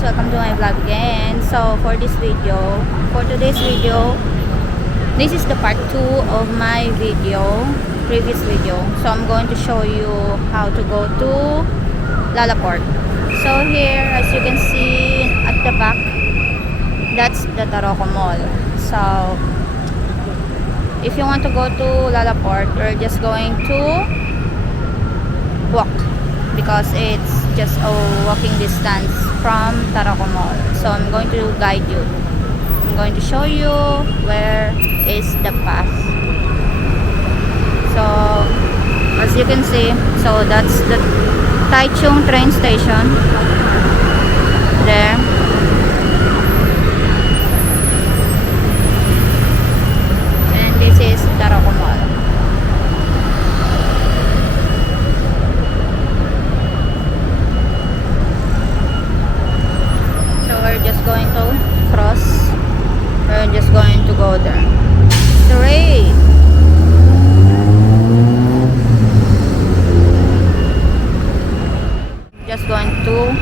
guys, welcome to my vlog again. So for today's video, this is the part 2 of my previous video. So I'm going to show you how to go to Lalaport. So here, as you can see at the back, that's the Taroko Mall. So if you want to go to Lalaport, we're just going to walk, because it's just a walking distance from Taroko Mall. So I'm going to guide you. I'm going to show you where is the path. So as you can see, so that's the Taichung train station there. And this is Taroko Mall. We're just going to cross. We're just going to go there. Straight. Just going to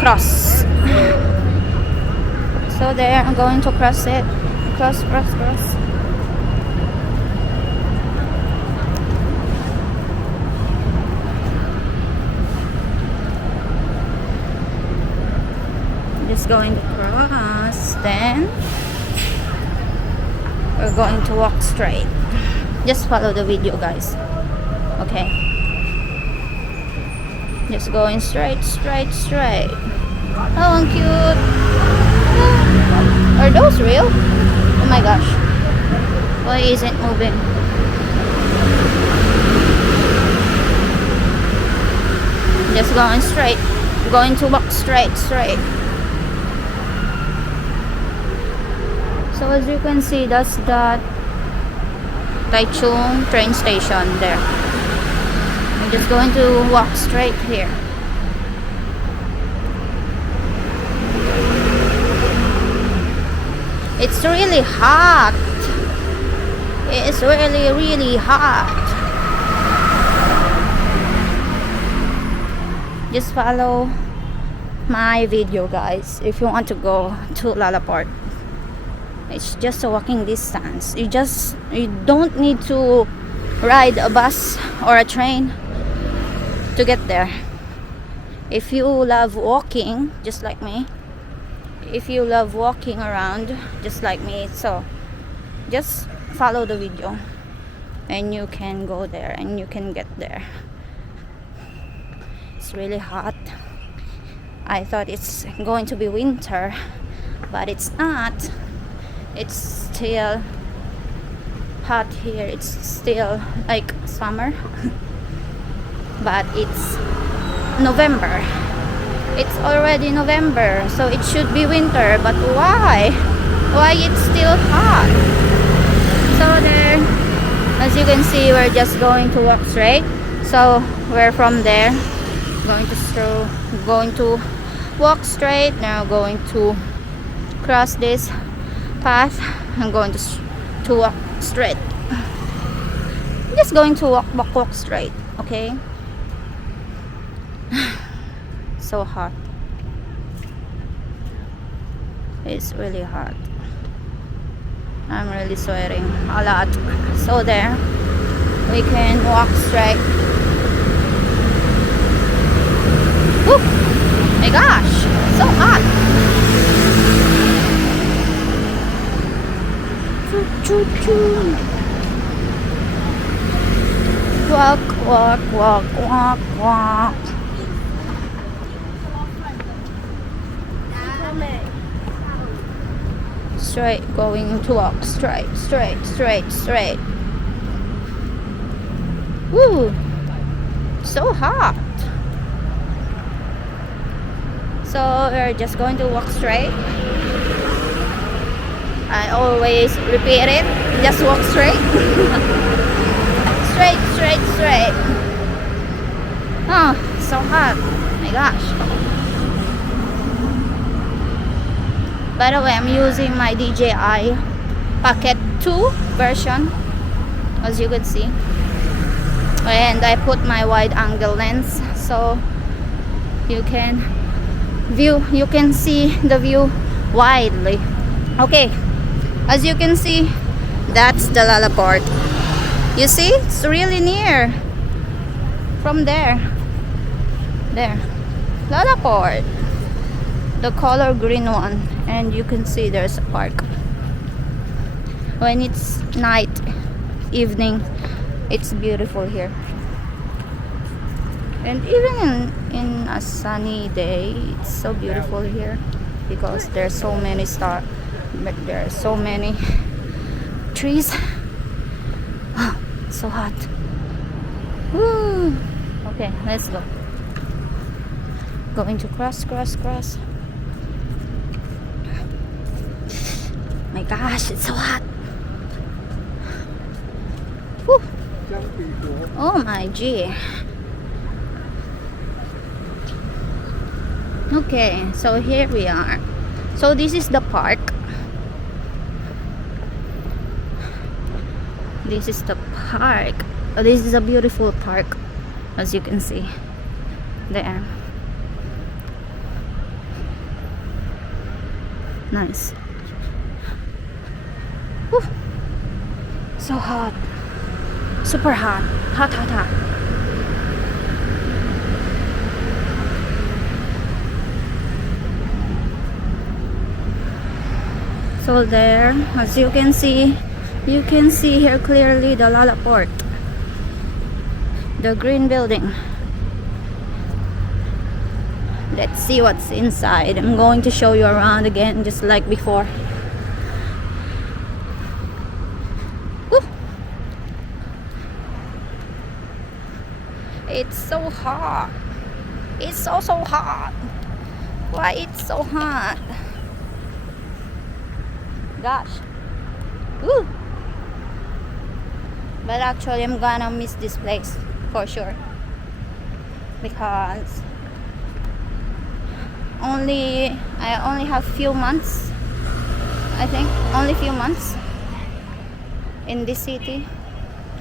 cross. So there, I'm going to cross it. Cross. Just going to cross, then we're going to walk straight. Just follow the video, guys. Okay, just going straight. Oh, cute. Are those real? Oh my gosh, why isn't moving? Just going straight. Going to walk straight. So as you can see, that's the Taichung train station there. I'm just going to walk straight here. It's really hot. It's really hot. Just follow my video, guys, if you want to go to Lalaport. It's just a walking distance. You don't need to ride a bus or a train to get there. If you love walking just like me, if you love walking around just like me, so just follow the video and you can go there and you can get there. It's really hot. I thought it's going to be winter, but it's not. It's still hot here. It's still like summer. But it's November. It's already November, so it should be winter. But why it's still hot? So there, as you can see, we're just going to walk straight. So we're from there going to walk straight. Now going to cross this path. I'm going to walk straight. I'm just going to walk straight. Okay. So hot. It's really hot. I'm really sweating a lot. So there, we can walk straight. Woo! My gosh, so hot. Choo. Walk. Straight, going to walk straight. Woo! So hot. So we're just going to walk straight. I always repeat it. Just walk straight. straight. Oh, so hot. My gosh. By the way, I'm using my DJI Pocket 2 version, as you can see. And I put my wide angle lens so you can view. You can see the view widely. Okay, as you can see, that's the Lalaport. You see, it's really near from there. There, Lalaport, the color green one, and you can see there's a park. When it's night, evening, it's beautiful here. And even in a sunny day, it's so beautiful here because there's so many stars, but there are so many trees. So hot. Woo. Okay, let's go. Going to cross. My gosh, it's so hot. Woo. Oh my gee. Okay, so here we are. So this is the park. This is the park. This is a beautiful park, as you can see there. Nice. Whew. So hot. Super hot. Hot. So there, as you can see here clearly the Lalaport, the green building. Let's see what's inside. I'm going to show you around again, just like before. Woo. It's so hot. It's so hot. Why it's so hot? Gosh. Woo. But actually I'm gonna miss this place for sure, because I only have few months, I think only few months in this city,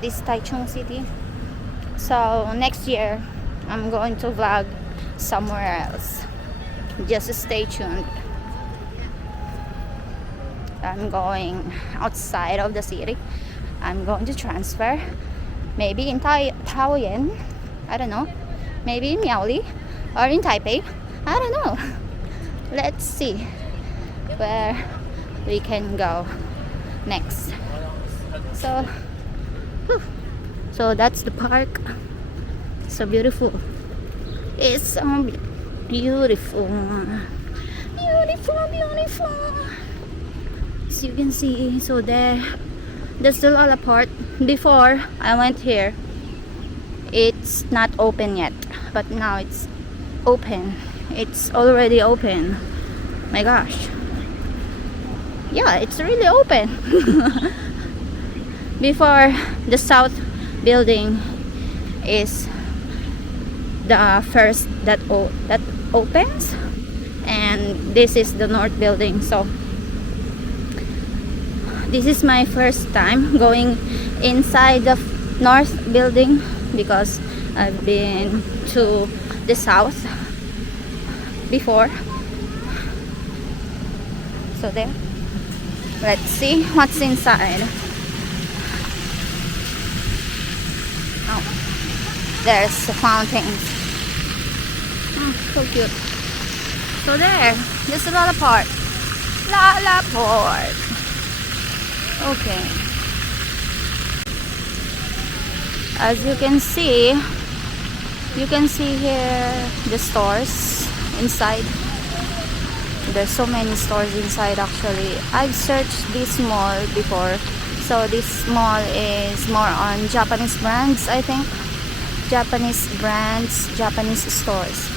this Taichung city. So next year I'm going to vlog somewhere else. Just stay tuned. I'm going outside of the city. I'm going to transfer, maybe in Taoyuan, I don't know, maybe in Miaoli or in Taipei, I don't know. Let's see where we can go next. So that's the park. So beautiful. It's so beautiful. As you can see, so that's the Lalaport. Before I went here, it's not open yet, but now it's open. It's already open. My gosh. Yeah, it's really open. Before, the south building is the first that opens, and this is the north building. So this is my first time going inside the north building, because I've been to the south before. So there, let's see what's inside. Oh, there's a fountain. Oh, so cute. So this is Lalaport. Okay. As you can see here the stores inside. There's so many stores inside actually. I've searched this mall before. So this mall is more on Japanese brands, I think. Japanese brands, Japanese stores.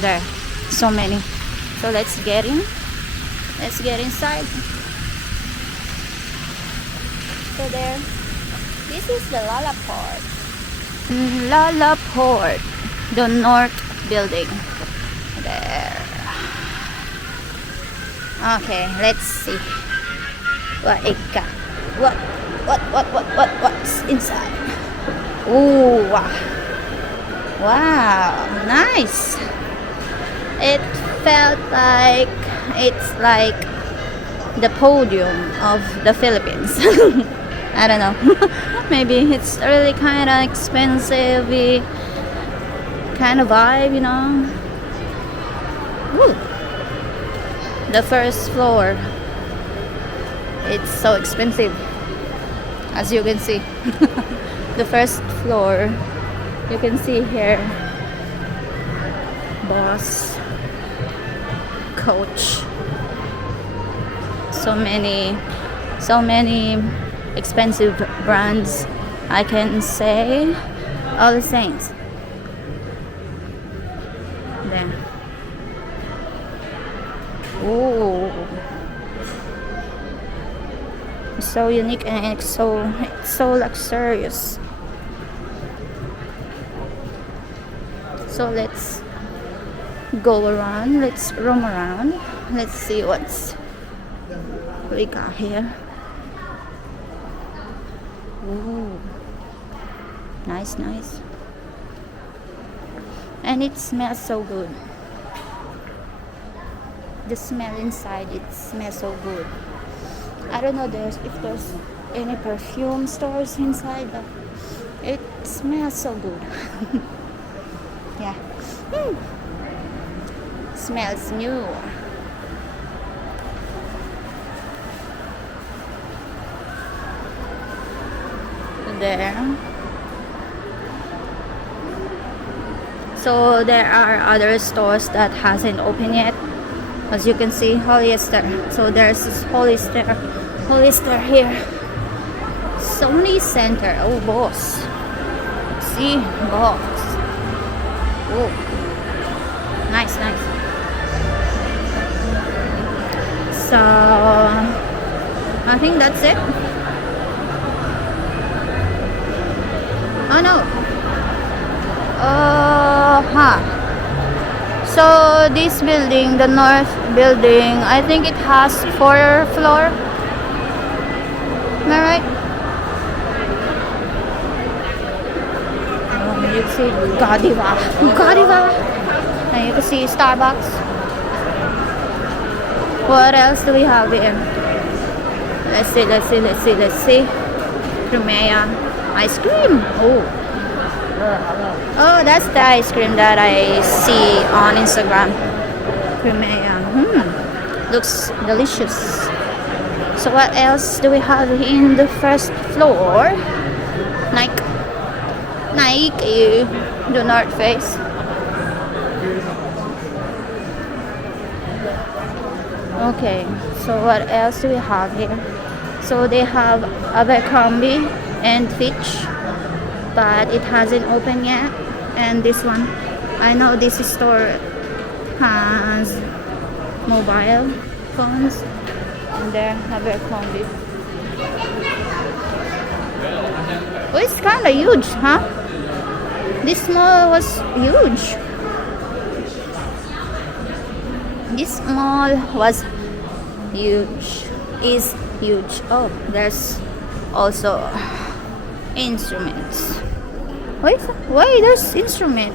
There, so many. So let's get in. Let's get inside. So there, this is the Lalaport. Lalaport, the north building. There. Okay, let's see what it got. What's inside? Ooh, wow, nice. It felt like it's like the podium of the Philippines. I don't know. Maybe it's really kind of expensive kind of vibe, you know. Woo. The first floor, it's so expensive, as you can see. The first floor, you can see here, Boss, Coach, so many expensive brands, I can say. All the Saints there. Ooh, so unique and it's so luxurious. So let's go around, let's roam around, let's see what's we got here. Ooh, nice. And it smells so good. The smell inside, it smells so good. I don't know if there's any perfume stores inside, but it smells so good. Yeah. Smells new. There. So there are other stores that hasn't opened yet. As you can see, Hollister. So there's this Hollister here. Sony Center. Oh, Boss. See, Boss. Oh, nice. So I think that's it. Oh no. So this building, the North Building, I think it has 4 floors. Am I right? You can see Godiva. And you can see Starbucks. What else do we have here? Let's see. Crimea ice cream. Oh, that's the ice cream that I see on Instagram. Crimea. Looks delicious. So what else do we have in the first floor? Nike, the North Face. Okay, so what else do we have here? So they have Abercrombie and Fitch, but it hasn't opened yet. And this one, I know this store has mobile phones, and there Abercrombie. Oh, it's kind of huge, huh? This mall was huge. This mall was huge. Is huge. Oh, there's also instruments. Why there's instrument?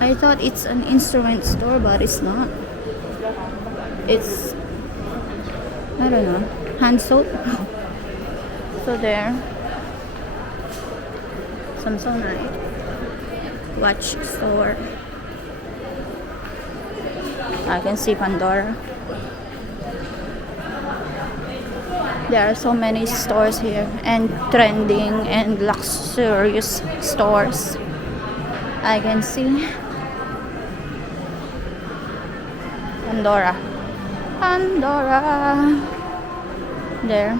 I thought it's an instrument store, but it's not. It's, I don't know, hand soap. So there. Samsonite watch store. I can see Pandora. There are so many stores here, and trending and luxurious stores. I can see Pandora. There.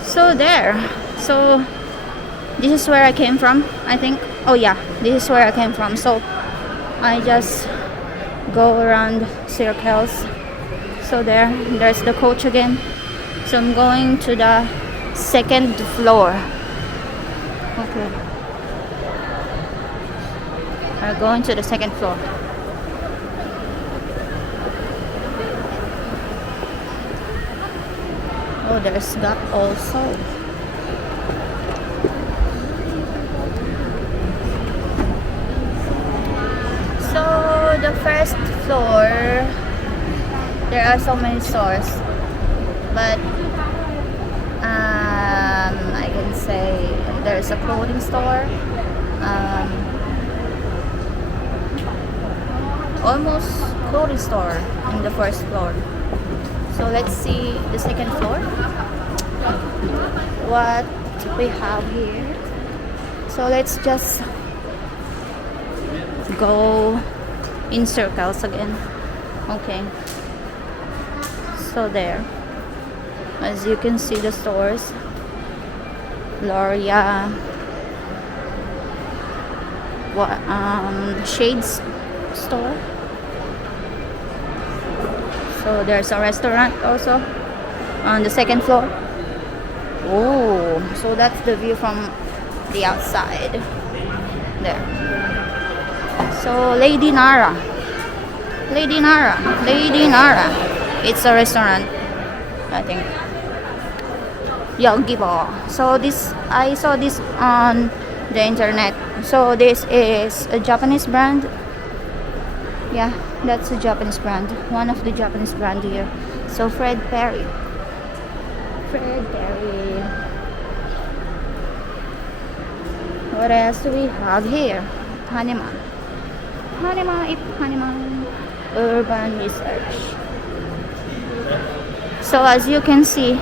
So there. So this is where I came from, I think. Oh yeah, this is where I came from. So I just go around circles. So there's the coach again. So I'm going to the second floor. Okay. I'm going to the second floor. Oh, there's Gap also. floor, there are so many stores, but I can say there's a clothing store, almost clothing store in the first floor. So let's see the second floor, what we have here. So let's just go in circles again. Okay, so there, as you can see, the stores, Loria, Shades store. So there's a restaurant also on the second floor. Oh, so that's the view from the outside there. So Lady Nara, it's a restaurant, I think. Yogi Bar. So this, I saw this on the internet. So this is a Japanese brand. Yeah, that's a Japanese brand. One of the Japanese brand here. So Fred Perry. What else do we have here? Hanema. Urban Research. So as you can see,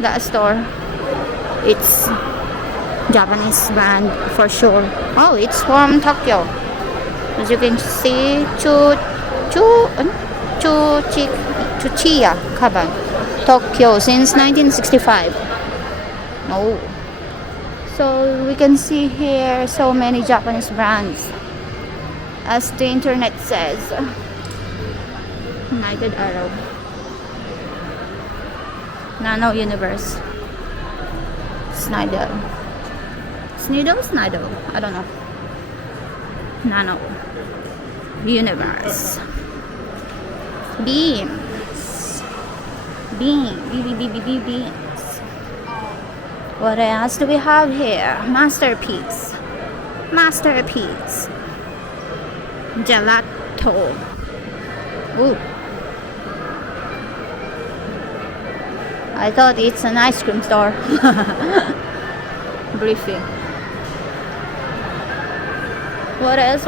that store, it's Japanese brand for sure. Oh, it's from Tokyo. As you can see, Chuchiya Kaban, Tokyo since 1965. Oh, so we can see here so many Japanese brands, as the internet says. United Arrow, Nano Universe, Snyder, I don't know. Nano Universe, Beams. What else do we have here? Masterpiece, Gelato. Ooh, I thought it's an ice cream store. Briefing. What else?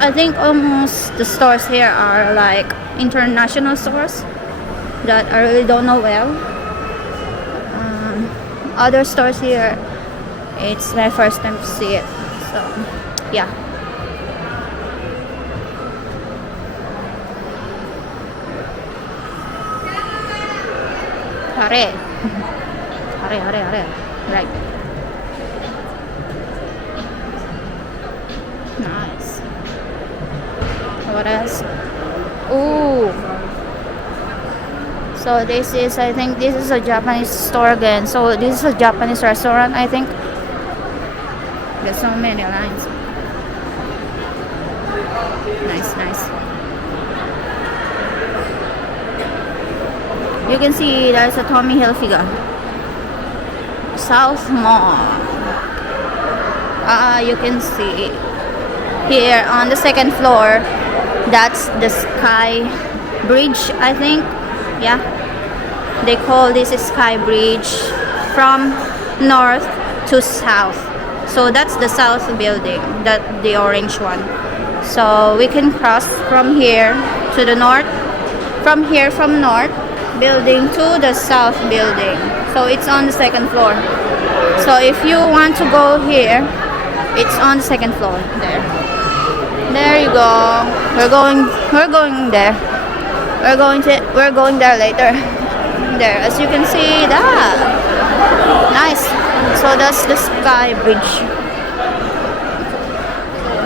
I think almost the stores here are like international stores that I really don't know well. Other stores here, it's my first time to see it. So, yeah. Hare. Right. Nice. What else? Ooh. So this is, I think this is a Japanese store again. So this is a Japanese restaurant, I think. There's so many lines. Nice. You can see there's a Tommy Hilfiger. South Mall. You can see here on the second floor, that's the Sky Bridge, I think. Yeah, they call this Sky Bridge from north to south. So that's the south building, that the orange one. So we can cross from here to the north, from north building to the south building. So it's on the second floor. So if you want to go here, it's on the second floor. There you go. We're going there. We're going there later. There, as you can see that. Nice. So that's the Sky Bridge.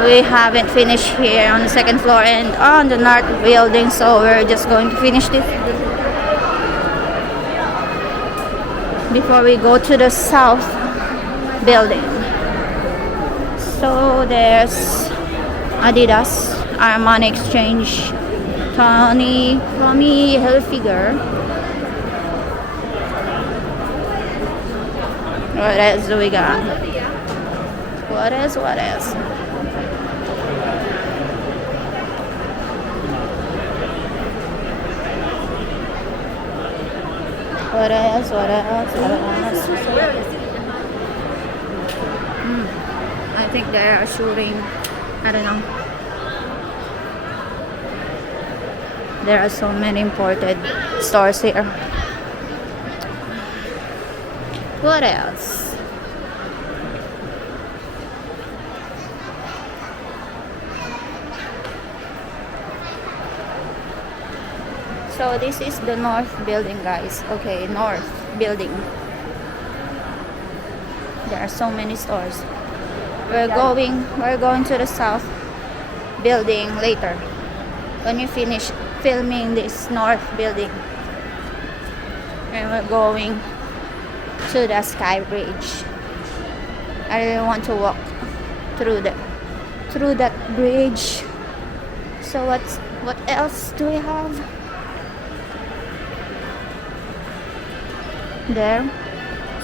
We haven't finished here on the second floor and on the north building, so we're just going to finish this before we go to the south building. So there's Adidas, Armani Exchange, Tommy Hilfiger. What else do we got? What else? What else? What else? What else? I think they are shooting. I don't know. There are so many imported stores here. What else? So this is the North Building, guys. Okay, North Building. There are so many stores. We're going to the South Building later. When we finish filming this North Building. And we're going to the Sky Bridge. I really want to walk through that bridge. So what else do we have? There.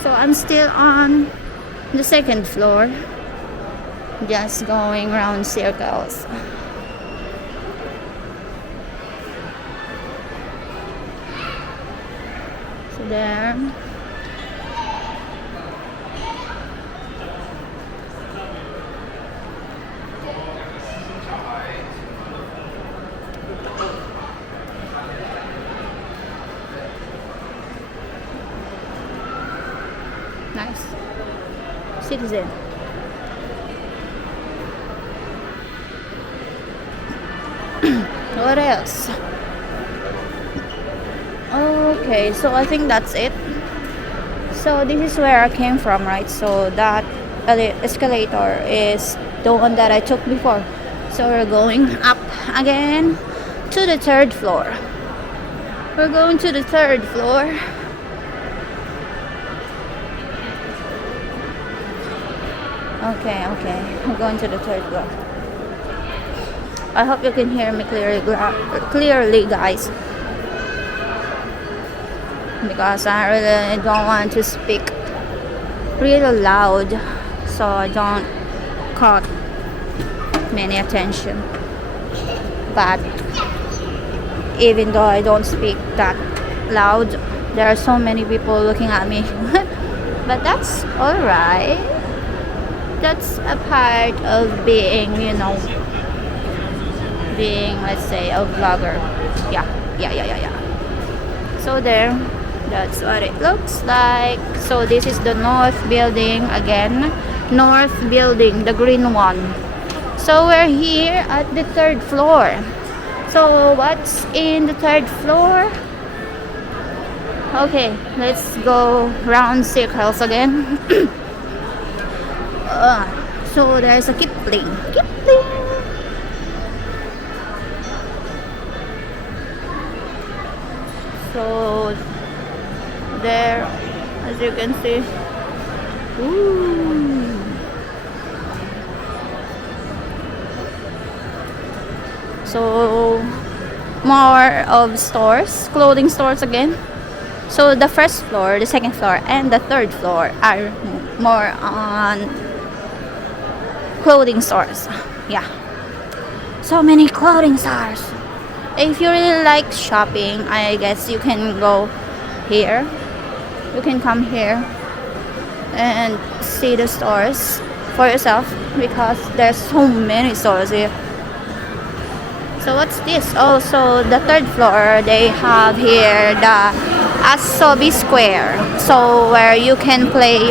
So I'm still on the second floor, just going around circles. So there. Nice. Citizen. What else? Okay, so I think that's it. So this is where I came from, right? So that escalator is the one that I took before. So we're going up again to the third floor. We're going to the third floor. Okay, I'm going to the third floor. I hope you can hear me clearly, guys. Because I really don't want to speak really loud, so I don't caught many attention. But even though I don't speak that loud, there are so many people looking at me. But that's alright. That's a part of being, being, let's say, a vlogger. Yeah. So there, that's what it looks like. So this is the North Building again. North Building, the green one. So we're here at the third floor. So what's in the third floor? Okay, let's go round circles again. So there's a Kipling. So there, as you can see, so more of stores, clothing stores again. So the first floor, the second floor, and the third floor are more on clothing stores. Yeah, so many clothing stores. If you really like shopping, I guess you can go here. You can come here and see the stores for yourself, because there's so many stores here. So what's this? Also, the third floor, they have here the Asobi Square. So where you can play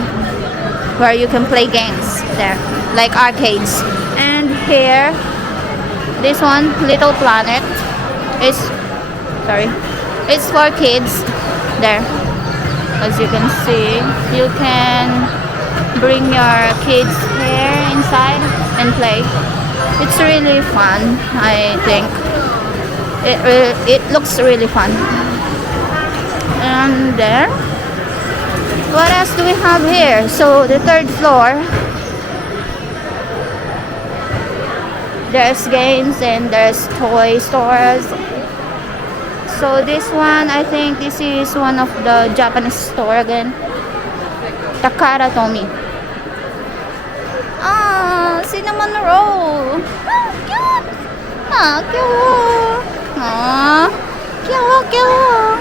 games there, like arcades. And here, this one, Little Planet, it's for kids there. As you can see, you can bring your kids here inside and play. It's really fun. I think it looks really fun. And there, what else do we have here? So the third floor, there's games and there's toy stores. So this one, I think this is one of the Japanese store again. Takara Tomy. Cinnamon roll. Cute. Cute. Cute.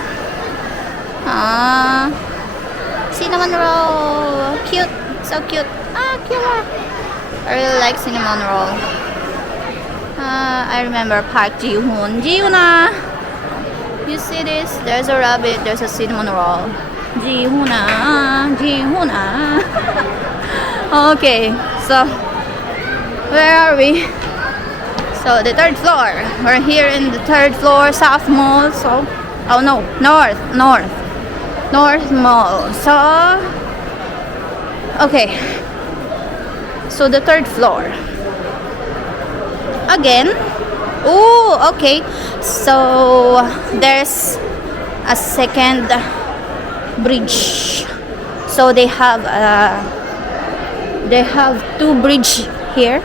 So cute. Ah, cute. I really like cinnamon roll. I remember Park Ji-hoon. Ji-hoona! You see this? There's a rabbit, there's a cinnamon roll. Ji-hoona, Ji-hoona. Okay, so where are we? So the third floor. We're here in the third floor, South Mall. So, oh no, North Mall. So, okay. So the third floor. Again. Oh, okay. So there's a second bridge. So they have two bridge here.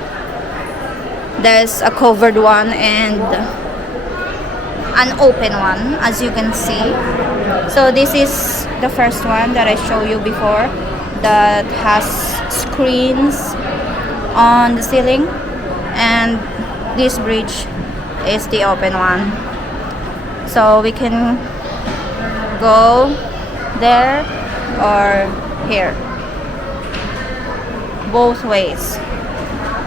There's a covered one and an open one, as you can see. So this is the first one that I showed you before, that has screens on the ceiling, and this bridge is the open one. So we can go there or here, both ways.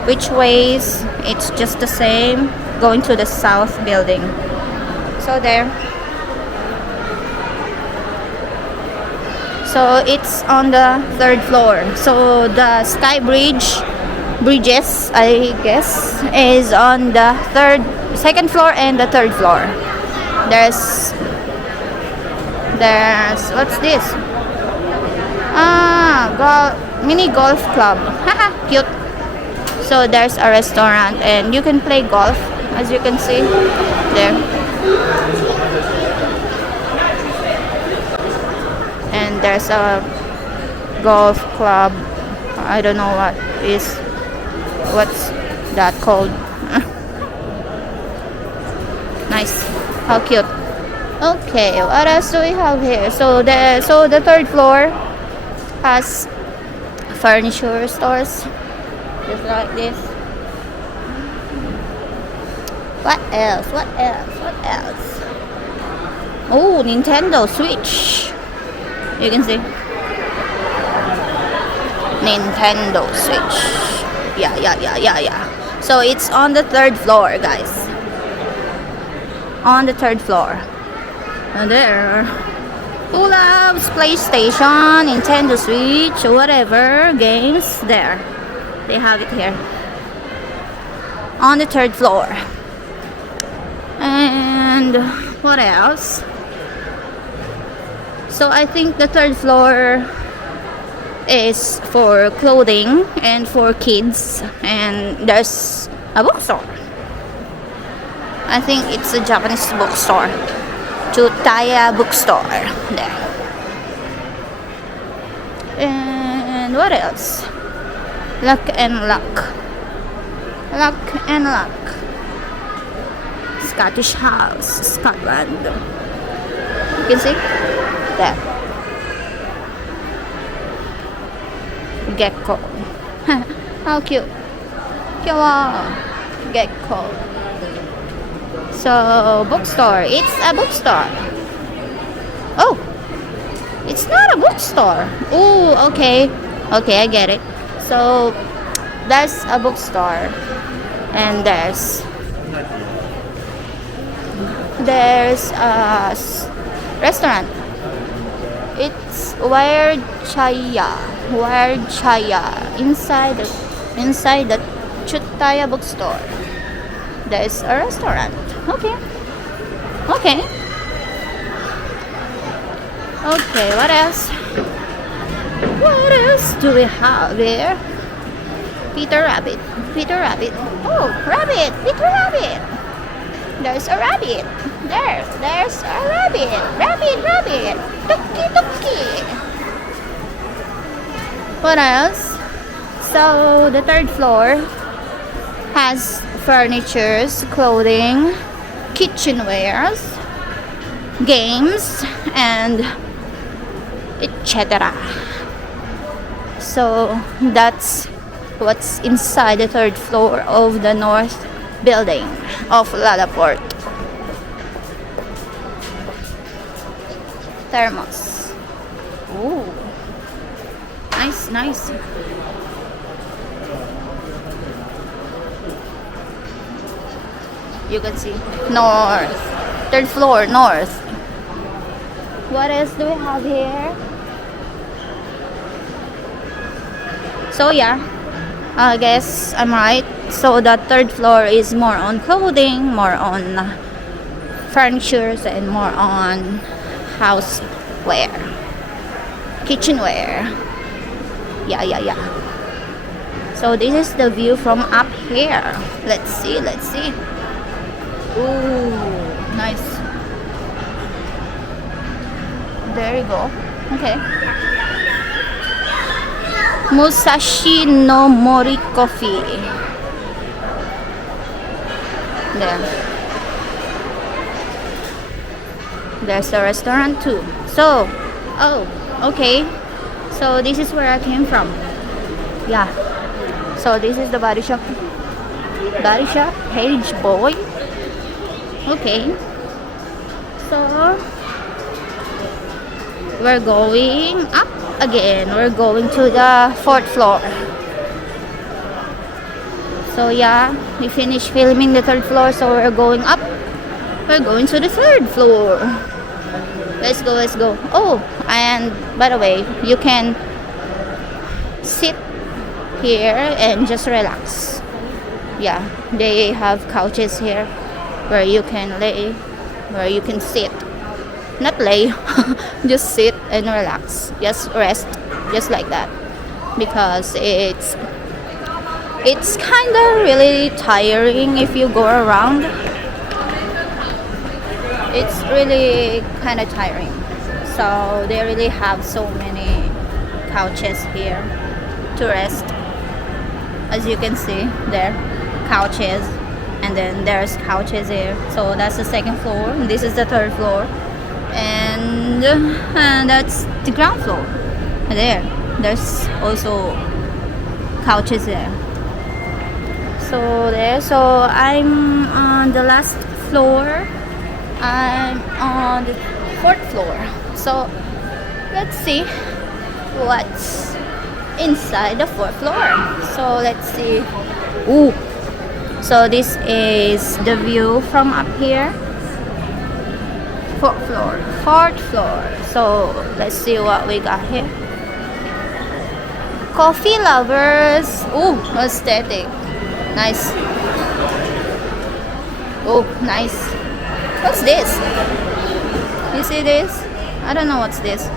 Which ways, it's just the same, going to the South Building. So there. So it's on the third floor. So the sky bridges, I guess, is on the second floor and the third floor. There's what's this? Mini golf club. Haha, cute. So there's a restaurant and you can play golf, as you can see there. And there's a golf club. I don't know what's that called. Nice. How cute. Okay, what else do we have here? So the third floor has furniture stores, just like this. What else? Oh, Nintendo Switch. You can see Nintendo Switch. Yeah. So it's on the third floor, guys. On the third floor. And there. Who loves PlayStation, Nintendo Switch, whatever games? There. They have it here. On the third floor. And what else? So I think the third floor is for clothing and for kids, and there's a bookstore. I think it's a Japanese bookstore. Chutaya bookstore there. And what else? Luck and Luck. Scottish House, Scotland. You can see that. Gecko. How cute. Gecko. So, bookstore. It's a bookstore. Oh, it's not a bookstore. Oh, okay. Okay, I get it. So, there's a bookstore. And there's a restaurant. It's Wired Chaya. Inside the Chutaya bookstore, there's a restaurant. Okay. What else? What else do we have here? Peter Rabbit. Oh, rabbit. Peter Rabbit. There's a rabbit. There's a rabbit. Rabbit. Tuki. What else? So the third floor has furnitures, clothing, kitchenwares, games, and etc. So that's what's inside the third floor of the North Building of Lalaport. Thermos. Ooh. Nice, nice. You can see north, third floor, north. What else do we have here? So yeah, I guess I'm right. So the third floor is more on clothing, more on furnitures, and more on houseware, kitchenware. Yeah. So this is the view from up here. Let's see. Ooh, nice. There you go. Okay. Musashi no Mori Coffee. There. There's a restaurant too. So, oh, okay. So this is where I came from. Yeah. So this is the body shop. Body shop, Page Boy. Okay. So we're going up again. We're going to the fourth floor. So yeah, we finished filming the third floor, so we're going up. We're going to the third floor. Let's go. Oh, and by the way, you can sit here and just relax. Yeah, they have couches here where you can lay, where you can sit. Not lay, just sit and relax. Just rest, just like that. Because it's kind of really tiring if you go around. It's really kind of tiring. So they really have so many couches here to rest. As you can see, there couches, and then there's couches here. So that's the second floor. This is the third floor, and that's the ground floor. There's also couches there. So I'm on the last floor. I'm on the fourth floor. So let's see what's inside the fourth floor. So let's see. Ooh. So this is the view from up here. Fourth floor. So let's see what we got here. Coffee lovers. Ooh, aesthetic. Nice. Oh, nice. What's this? You see this? I don't know what's this.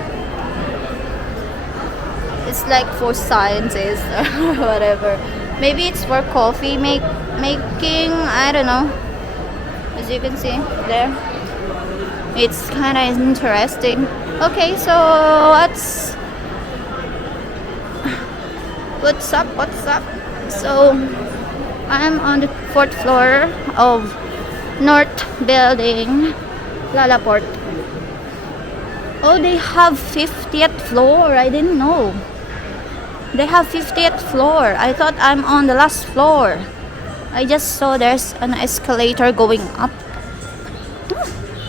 It's like for scientists or whatever. Maybe it's for coffee making. I don't know. As you can see there, it's kind of interesting. Okay, so what's up? So I'm on the fourth floor of North Building, Lalaport. Oh, they have 50th floor. I didn't know. They have 50th floor. I thought I'm on the last floor. I just saw there's an escalator going up.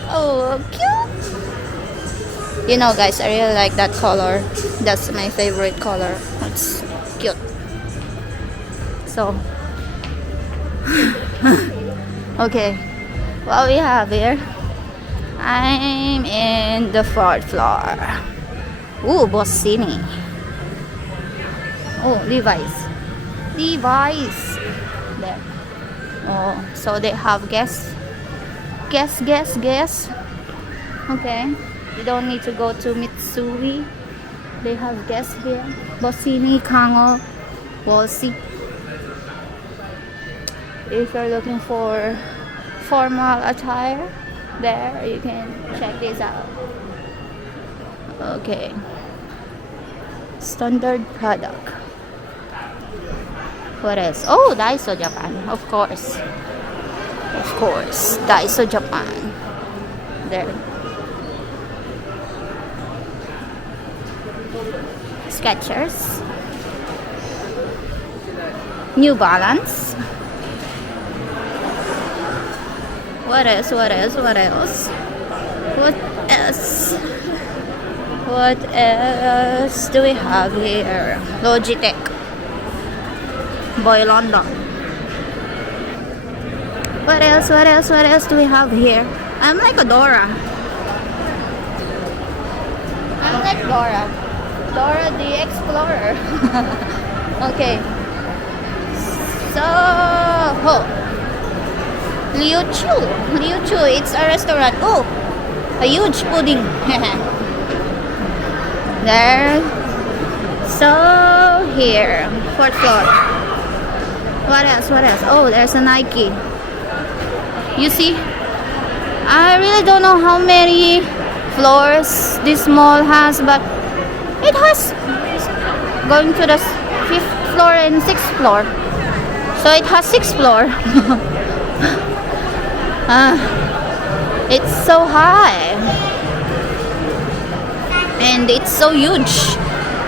Oh, cute. You know, guys, I really like that color. That's my favorite color. It's cute. So, okay. What we have here? I'm in the fourth floor. Ooh, Bossini. Oh, Levi's. There. Oh, so they have guests. Okay. You don't need to go to Mitsui. They have guests here. Bossini, Kango, Wolsey. If you're looking for formal attire, there you can check this out. Okay. Standard product. What else? Oh, Daiso Japan, of course. Daiso Japan. There. Skechers. New Balance. What else? What else do we have here? Logitech. Boy London. What else? What else? What else do we have here? I'm like a Dora. I'm like Dora. Dora the Explorer. Okay. So, oh. Liu Chu. Liu Chu, it's a restaurant. Oh, a huge pudding. There. So, here. 4th floor. What else? What else? Oh, there's a Nike. You see? I really don't know how many floors this mall has, but it has going to the 5th floor and 6th floor. So it has 6th floor. It's so high. And it's so huge.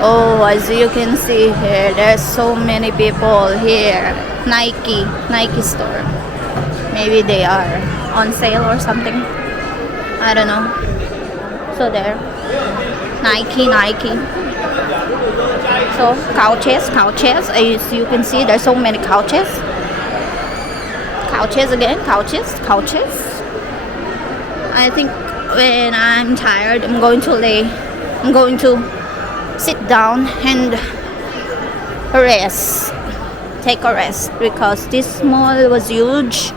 Oh, as you can see here, there's so many people here. Nike store. Maybe they are on sale or something. I don't know. So there. Nike. So couches. As you can see, there's so many couches. Couches again. Couches. I think when I'm tired, I'm going to sit down and rest. Take a rest because this mall was huge.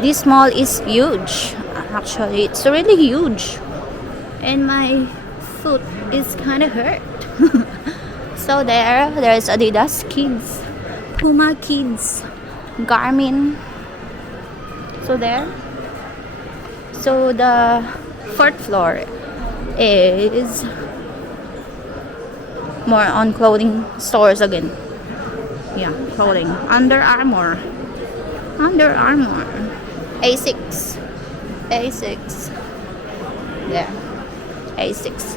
This mall is huge. Actually, it's really huge. And my foot is kind of hurt. So there's Adidas Kids, Puma Kids, Garmin. So there. So the 4th floor is more on clothing stores again. Yeah, clothing. Under Armour. Asics. Yeah. Asics.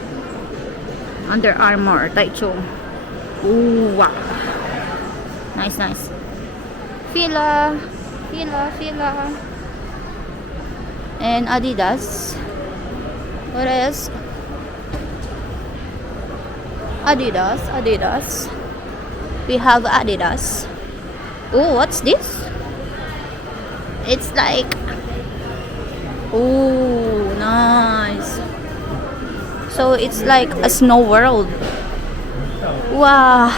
Under Armour. Taichung. Ooh, wow. Nice. Fila. And Adidas. What else? Adidas. We have Adidas. Oh, what's this? It's like, oh, nice. So it's like a snow world. Wow.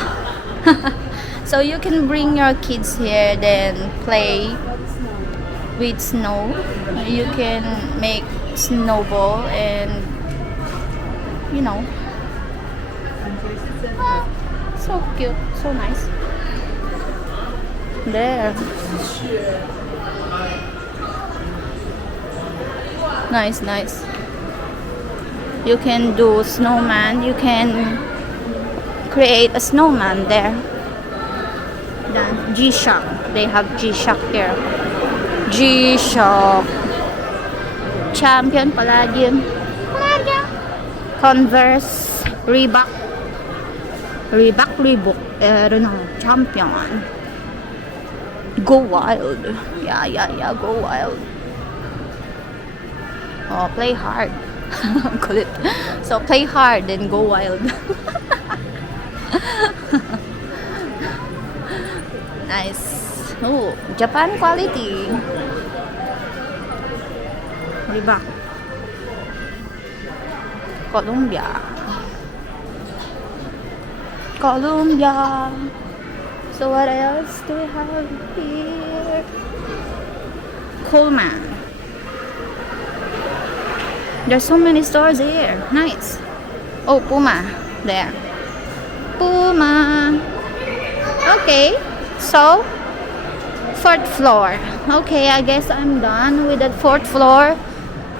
So you can bring your kids here, then play with snow. You can make snowball and so cute, so nice. There. Nice. You can do snowman. You can create a snowman there. Then G-Shock. They have G-Shock here. G-Shock. Champion, Palladium. Converse, Reebok. I don't know. Champion. Go Wild. Yeah. Go Wild. Oh, play hard. Kulit. So play hard, then go wild. Nice. Oh, Japan quality. Reebok. Columbia. So what else do we have here? Coleman. There's so many stores here. Nice. Oh, Puma. There. Puma. Okay. So, 4th floor. Okay, I guess I'm done with the 4th floor.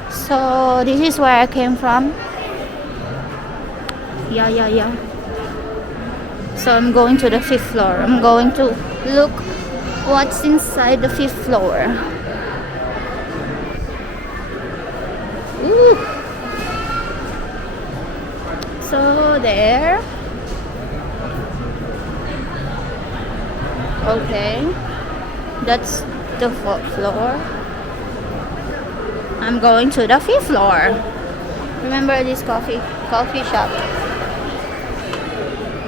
So, this is where I came from. Yeah. So, I'm going to the 5th floor. I'm going to look what's inside the 5th floor. Ooh. So there. Okay. That's the 4th floor. I'm going to the 5th floor. Remember this coffee? coffee shop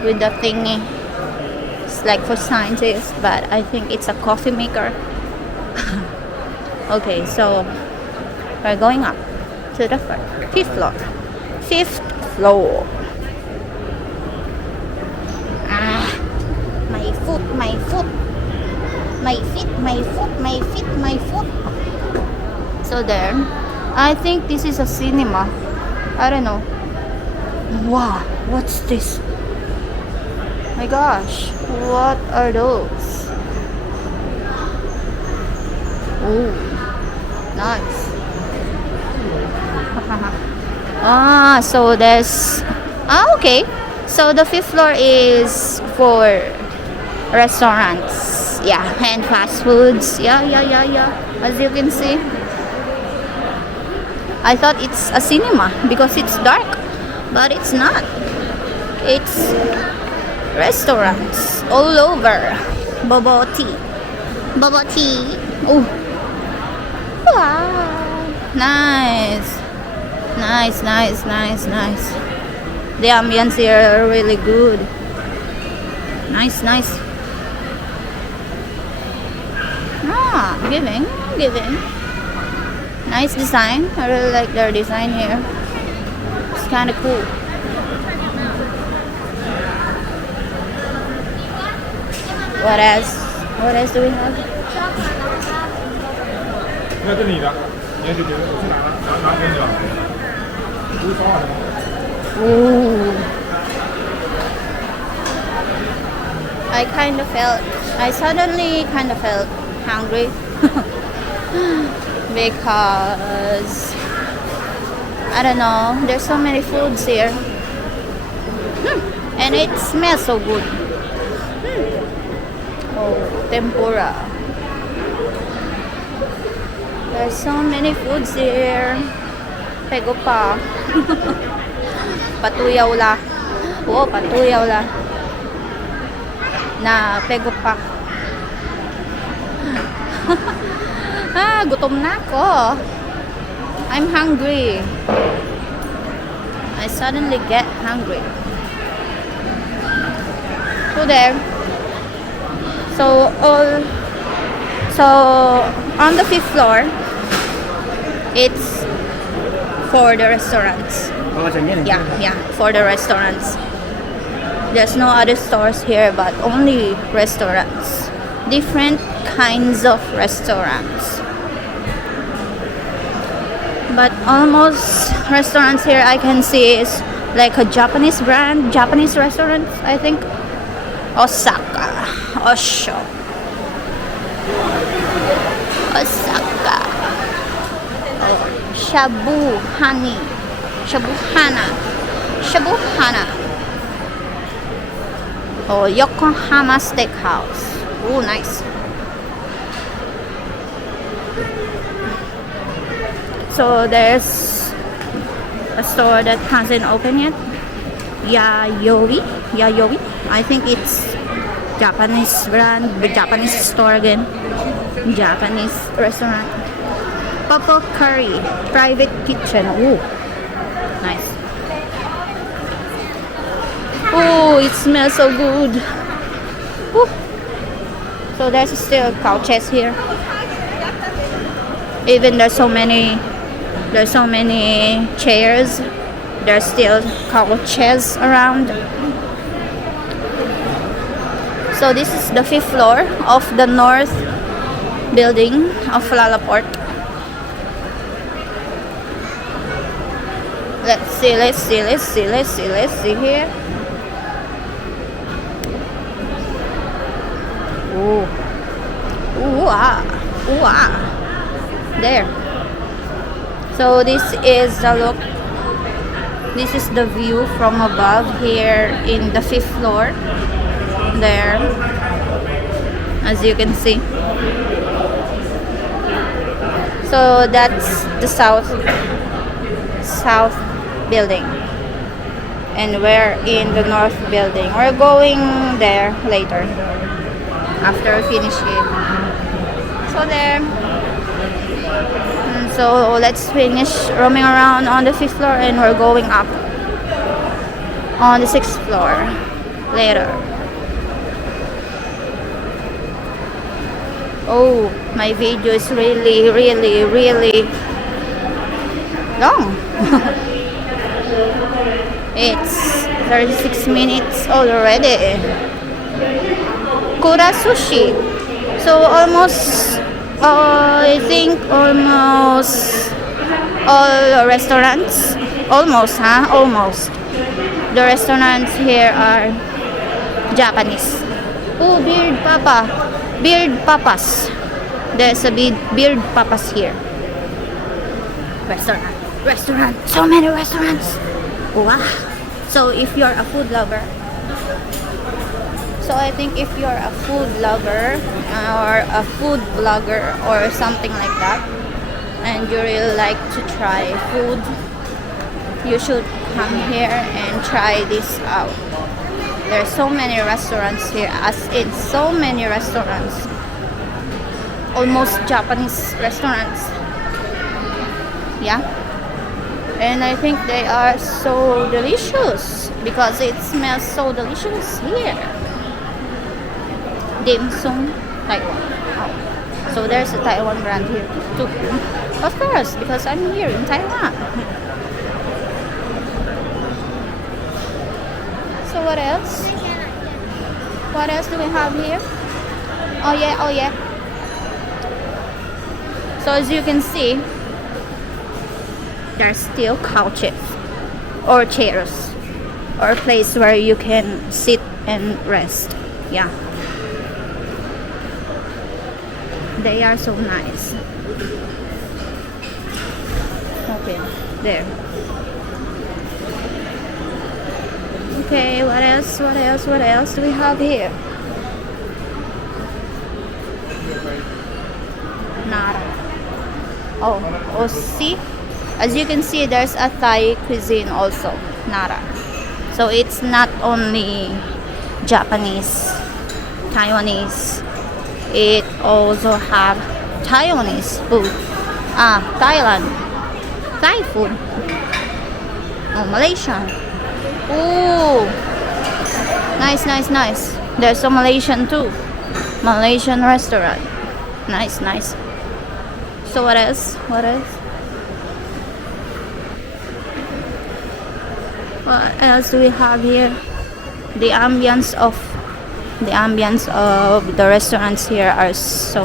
with the thingy. It's like for scientists, but I think it's a coffee maker. Okay, so we're going up to the fifth floor. Fifth floor. Ah, my foot, my foot. My feet, my foot, my feet, my foot. So there. I think this is a cinema. I don't know. Wow, what's this? My gosh, what are those? Oh, nice. So there's okay. So the fifth floor is for restaurants, yeah, and fast foods. Yeah. As you can see, I thought it's a cinema because it's dark, but it's not. It's restaurants all over. Bubble tea. Oh, wow, nice. The ambience here are really good. Nice. Giving. Nice design. I really like their design here. It's kind of cool. What else do we have? Ooh. I suddenly kind of felt hungry because I don't know, there's so many foods here. And it smells so good. Oh, tempura. There's so many foods here. Pego pa. Patuyaw la. Oh, patuyaw la. Na pego pa. Gutom na ako. I'm hungry. I suddenly get hungry. So there. So on the fifth floor, it's for the restaurants. Yeah, for the restaurants. There's no other stores here, but only restaurants. Different kinds of restaurants. But almost restaurants here I can see is like a Japanese restaurant, I think. Osaka. Shabuhana. Oh, Yokohama Steakhouse. Oh, nice. So there's a store that hasn't opened yet. Jovy. I think it's Japanese brand, Japanese store again. Japanese restaurant. Purple Curry, private kitchen. Oh, nice. Oh, it smells so good. Ooh. So there's still couches here. Even there's so many chairs. There's still couches around. So this is the fifth floor of the North Building of Lalaport. Let's see here. There. So this is the look. This is the view from above here in the fifth floor. There, as you can see. So that's the south building, and we're in the north building. We're going there later after we finish it. So there. So let's finish roaming around on the fifth floor and we're going up. on the 6th floor later. Oh, my video is really long. It's 36 minutes already. Kura sushi. So almost, I think almost all restaurants. Almost, huh? Almost. The restaurants here are Japanese. Oh, beard papa. Beard papas. There's a beard papas here. Restaurant. So many restaurants. Wow. So if you're a food lover, so I think if you're a food lover or a food blogger or something like that, and you really like to try food, you should come here and try this out. There are so many restaurants here, as in so many restaurants, almost Japanese restaurants. Yeah, and I think they are so delicious because it smells so delicious here. Dim sum, Taiwan. Oh. So there's a Taiwan brand here too. Of course, because I'm here in Taiwan. So what else? What else do we have here? Oh yeah. So as you can see, there's still couches or chairs or a place where you can sit and rest. Yeah. They are so nice. Okay, there. Okay, what else do we have here? Nara. Oh, see? As you can see, there's a Thai cuisine also, Nara. So it's not only Japanese, Taiwanese. It also have Taiwanese food. Thailand, Thai food. Oh, Malaysian. Ooh, nice. There's a Malaysian too. Malaysian restaurant. Nice. So what else? What else do we have here? The ambience of the restaurants here are so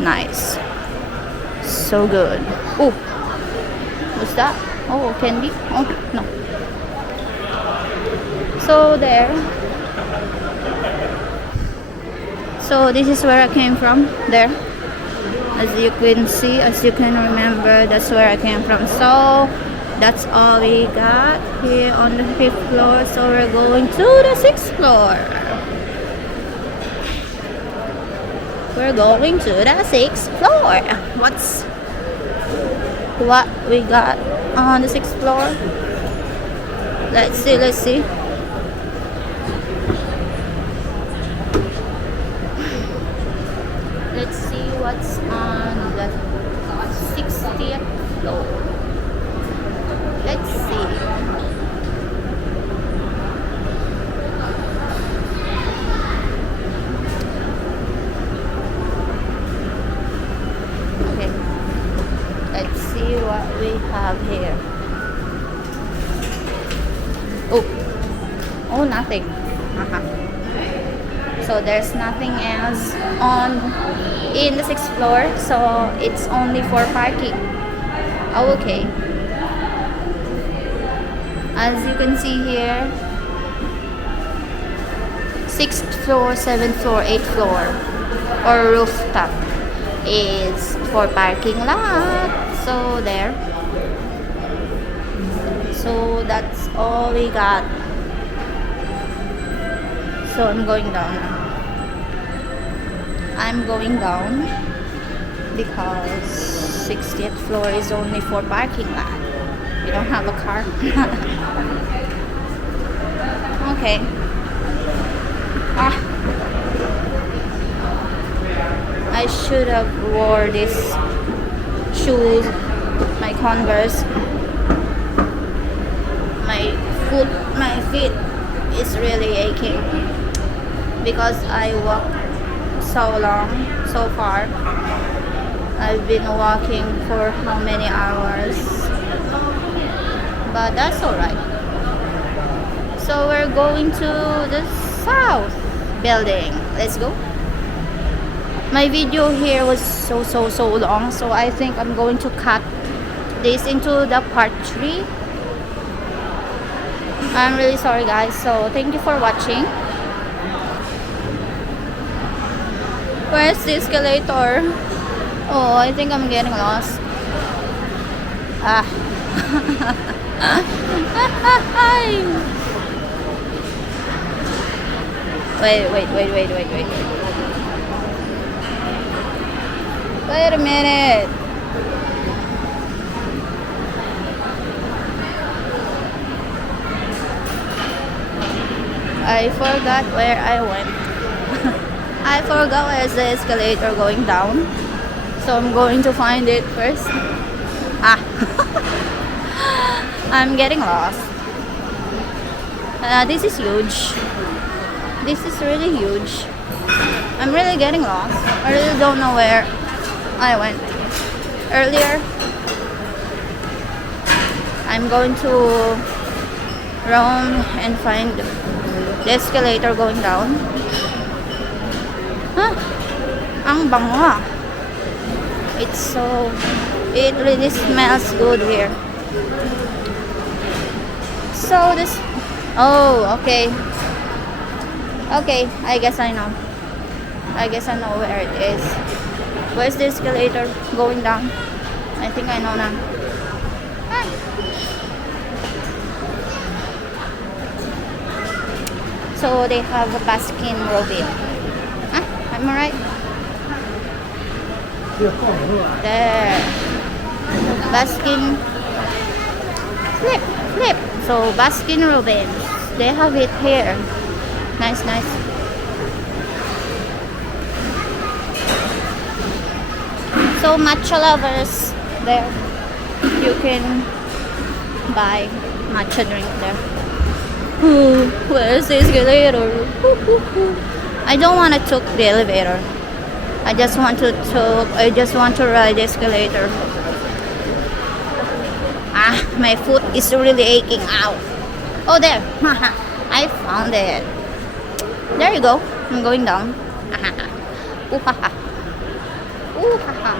nice, so good. Oh, what's that? Oh, candy? Oh, no. So there. So this is where I came from. There. As you can see, as you can remember, that's where I came from. So that's all we got here on the 5th floor. So we're going to the 6th floor. We're going to the 6th floor. What we got on the 6th floor? Let's see. Let's see what's on the 60th floor. Let's see. Okay. Let's see what we have here. Oh, nothing. So there's nothing else in the 6th floor, so it's only for parking. Oh, okay. As you can see here, 6th floor, 7th floor, 8th floor, or rooftop is for parking lot. So there. So that's all we got. So I'm going down now. I'm going down because 60th floor is only for parking lot. You don't have a car. Okay. I should have wore this shoes, my Converse, my my feet is really aching because I walked so long so far. I've been walking for how many hours, but that's alright. So we're going to the south building. Let's go. My video here was so long, so I think I'm going to cut this into the part 3. I'm really sorry guys, so thank you for watching. Where's the escalator? Oh, I think I'm getting lost. Ah. Wait. Wait a minute. I forgot where I went. I forgot where's the escalator going down. So I'm going to find it first. Ah. I'm getting lost. This is huge. This is really huge. I'm really getting lost. I really don't know where I went earlier. I'm going to roam and find the escalator going down. Huh? Ang bango ah. It really smells good here. So this, oh, okay. Okay, I guess I know where it is. Where's the escalator going down? I think I know now. Ah. So they have a Baskin Robbins. Ah, am I right? There. Baskin. Flip. So Baskin Robbins. They have it here. Nice. So matcha lovers there. You can buy matcha drink there. Ooh, where's the escalator? I don't want to take the elevator. I just want to ride the escalator. Ah, my foot is really aching. Ow. Oh, there. I found it. There you go. I'm going down. Ooh, haha. Ooh, haha.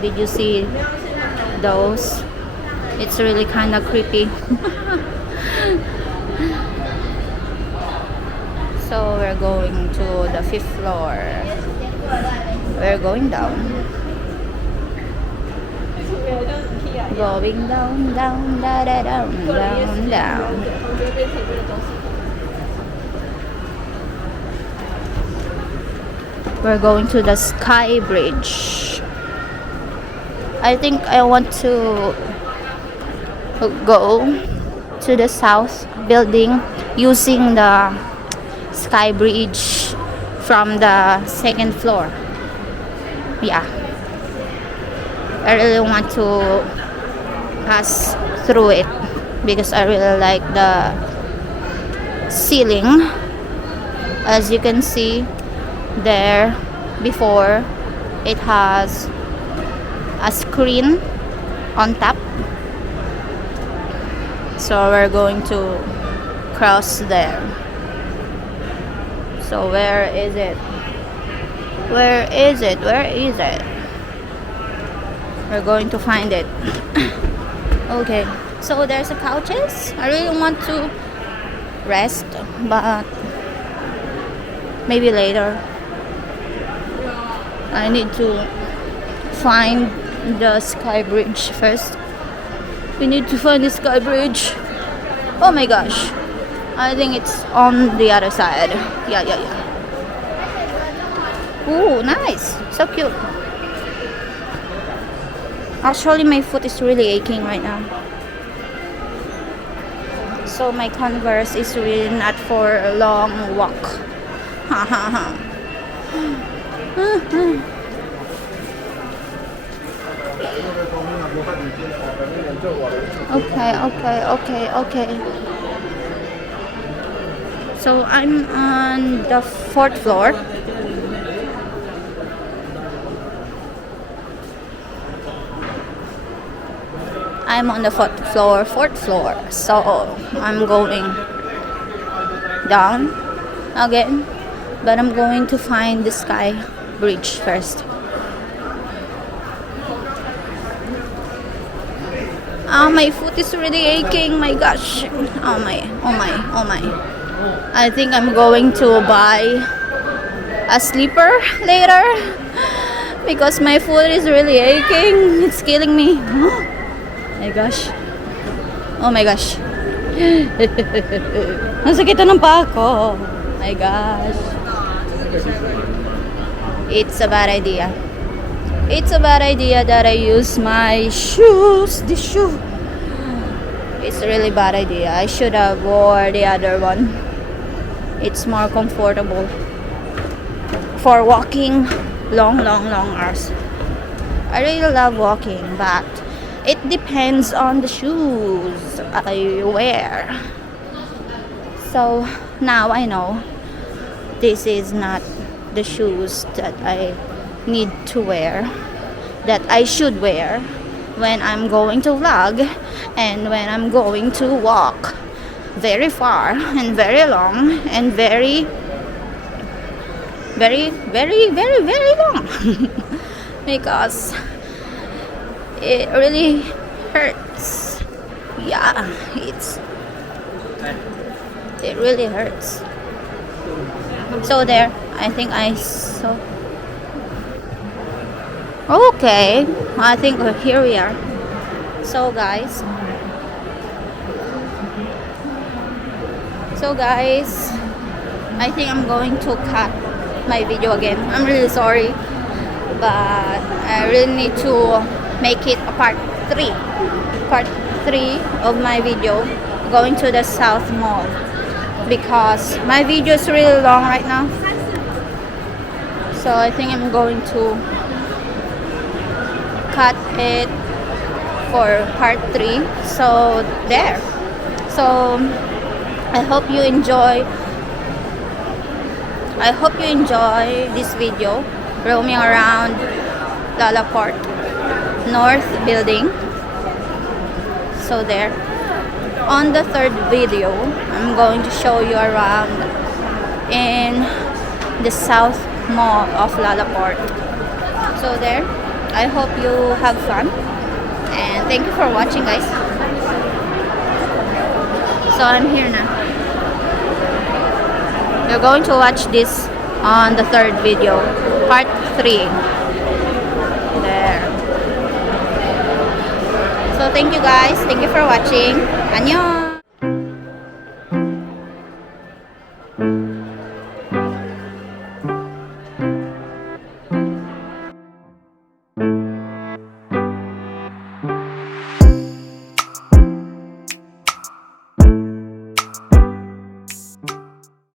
Did you see those? It's really kind of creepy. So we're going to the 5th floor. We're going down. Going down. We're going to the Sky Bridge. I think I want to go to the south building using the Sky Bridge from the 2nd floor. Yeah, I really want to pass through it because I really like the ceiling. As you can see there, before it has a screen on top. So we're going to cross there. So where is it? We're going to find it. Okay, so there's a couches. I really want to rest, but maybe later. I need to find the Sky Bridge first. We need to find the Sky Bridge. Oh my gosh, I think it's on the other side. Yeah. Ooh, nice. So cute. Actually, my foot is really aching right now. So my Converse is really not for a long walk. Okay. So I'm on the 4th floor. I'm on the 4th floor. So I'm going down again, but I'm going to find the sky bridge first. My foot is really aching. My gosh. Oh my. I think I'm going to buy a sleeper later because my foot is really aching. It's killing me. My gosh. Oh my gosh. Nasakit ng pa ako. My gosh. It's a bad idea. It's a bad idea that I use my shoes. This shoe. It's a really bad idea. I should have wore the other one. It's more comfortable for walking long hours. I really love walking, but it depends on the shoes I wear. So now I know this is not the shoes that I need to wear, that I should wear when I'm going to vlog and when I'm going to walk very far and very long and very long because it really hurts. Yeah, it really hurts. So there, I think I saw. Okay, I think here we are. So guys, I think I'm going to cut my video again. I'm really sorry, but I really need to make it a part 3 of my video going to the South Mall, because my video is really long right now. So I think I'm going to cut it for part 3. So there. So I hope you enjoy this video roaming around Lalaport North Building. So there. On the 3rd video, I'm going to show you around in the South Mall of Lalaport. So there. I hope you have fun, and thank you for watching, guys. So I'm here now. We're going to watch this on the 3rd video, part 3. There. So thank you guys. Thank you for watching. Annyeong.